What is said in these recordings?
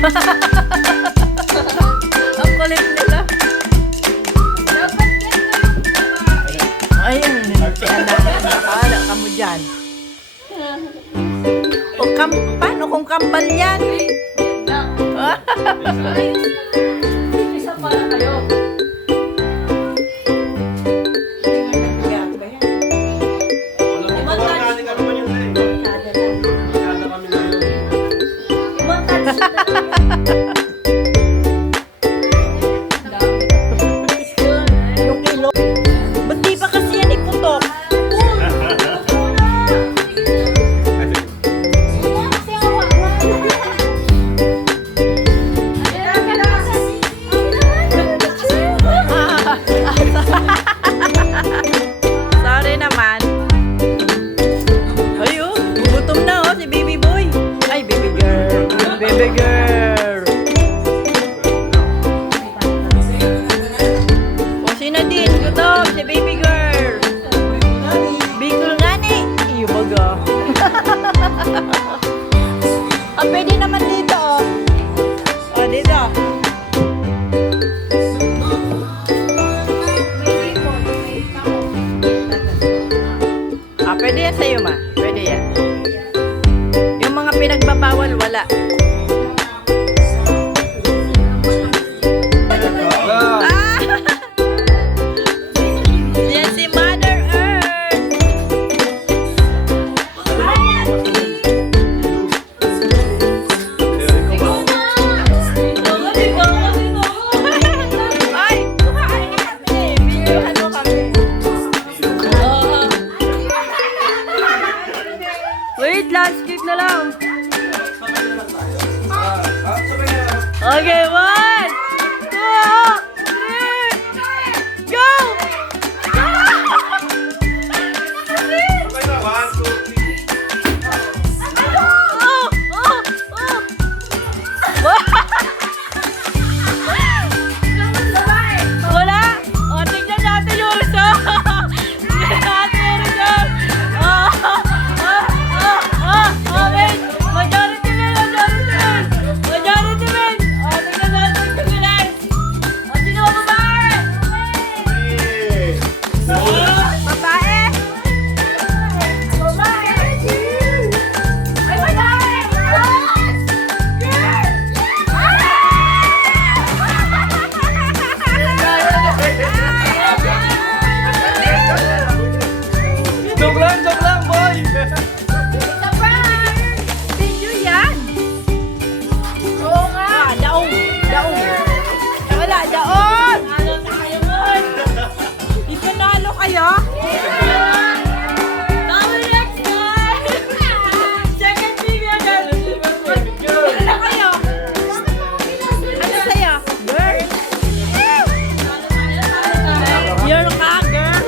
Ang kulit nila. Ayun, si anak. Nakala ka mo dyan. Paano kung kambal yan? Isa para kayo. Yung kilo. Ba't di pa kasi yan iputok? Sorry naman. Ay, oh, gutom na oh si baby boy. Ay, baby girl. Baby girl. O si Nadine, gutom si baby girl. Bigol nga ni. Iyo baga. Ah, pwede naman dito oh. O, dito. Ah, pwede yan sa'yo, ma. Pwede yan. Yung mga pinagbabawal, wala. Ah! Yan si Mother Earth. Ay! Videohan mo kami. Wait, landscape na lang. Okay, 1, 2, 3, go! Oh, oh, oh. Wala? O, tignan natin yung result. Tignan natin yung result. Wait. Majority men. Majority men. O, tignan natin yung guys. O, sino ang babae? Babae? Babae. Ay, babae. Joke lang, boy! Video yan. Oo nga. Daong. Wala, daong. Ipanalo kayo? Next time. Second video agad. Ano kayo? Ano sa'yo? Girl? You're ka, girl?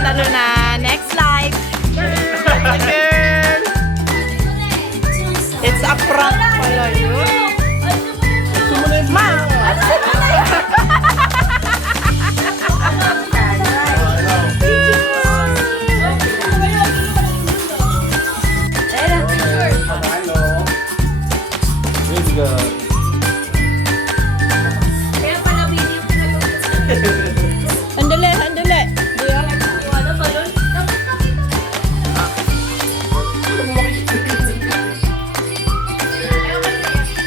Talo na. Next live. Girl. It's a prank pala yun. Ma! Ano sila na yun? Kaya pala video ko na yung Andali. ano ba yun? Dapat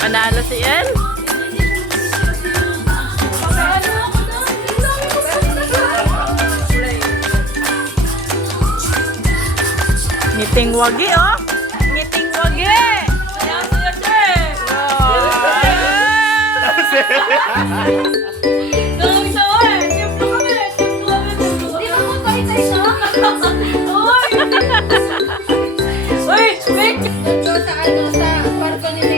Panalo si El. Ngiting wagi, oh. Ngiting wagi. Uy, wait! Sa kwarto nila